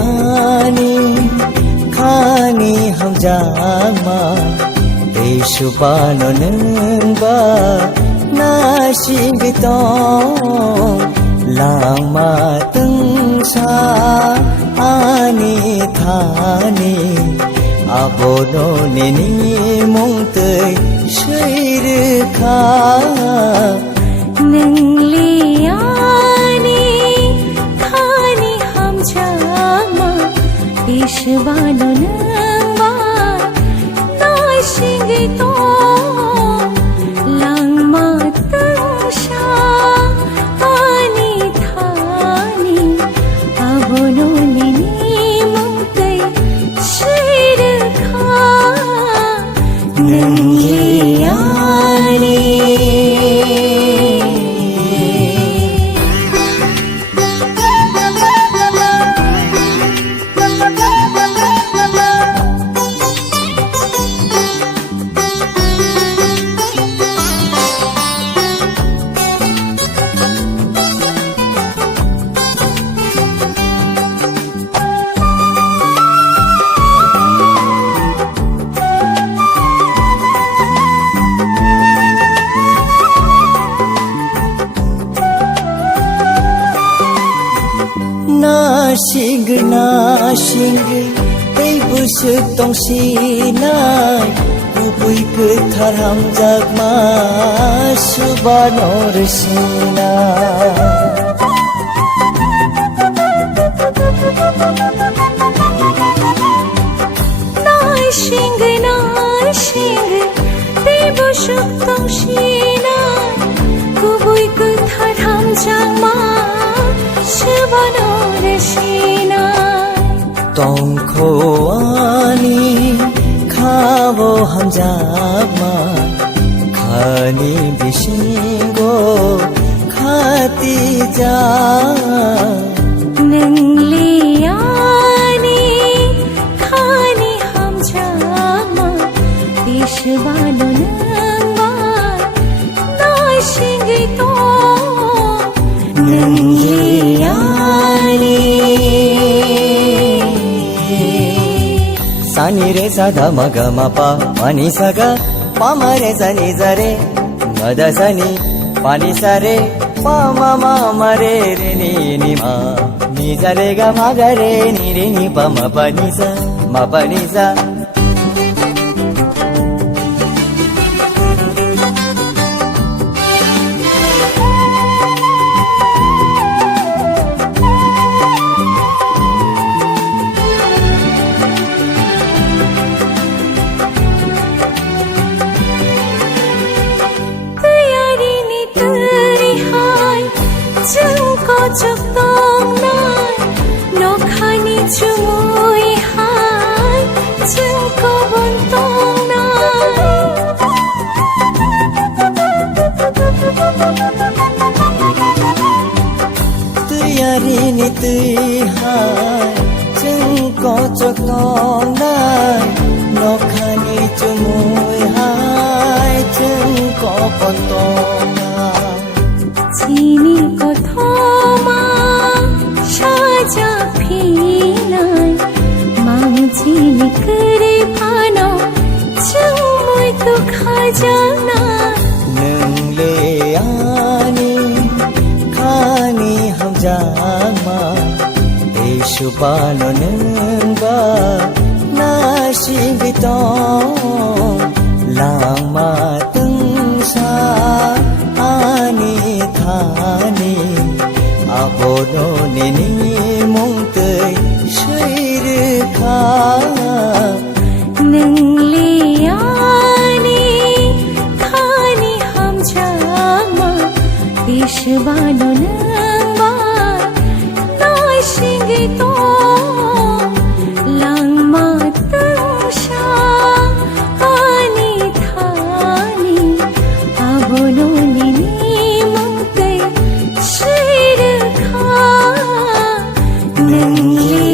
ani khani hamjama Deishubano nungba Nashigitong Lama tungsa Ani thani Abono nini mongtay Shirka Nangliani Khani hamjama Deishubano nungba Nashigitong Lama tungsa Ani thani Abono nini mongtay Shirka Nangliani Nashing Tei busuk tong sinai Bubui ketar hamjak ma Subanor sinai Nashing Tei busuk tong sinai Bubui ketar hamjak ma Subanor sinai Tong khoani khabo hamjama khani bishingo khati ja Nangliani khani hamjama Deishubano nungba Nashigitong Nangliani Sani re sa dha ma ga ma pa ma ni sa ga pa ma re sa ni za re ma da sa ni pa ni sa re pa ma re re ni za re ga ma ga re ni pa ma pa ni sa Chakdong nai Nokhani chumui hai Chungko bontong nai Tuyari ni tui hai Chungko chakdong nai Nokhani chumui hai Chungko bontong nai Chini ko thoma Shaja phinai Mang chini kare phano Chumui ko khajana Nangliani khani hamjama Deishubano nungba Nashigitong Lama tungsa Ani thani Abono nini mongtay Shirka Nangliani khani hamjama Deishubano nungba Nashigitong Lama tungsa Ani thani Abono nini mongtay Shirka Nangliani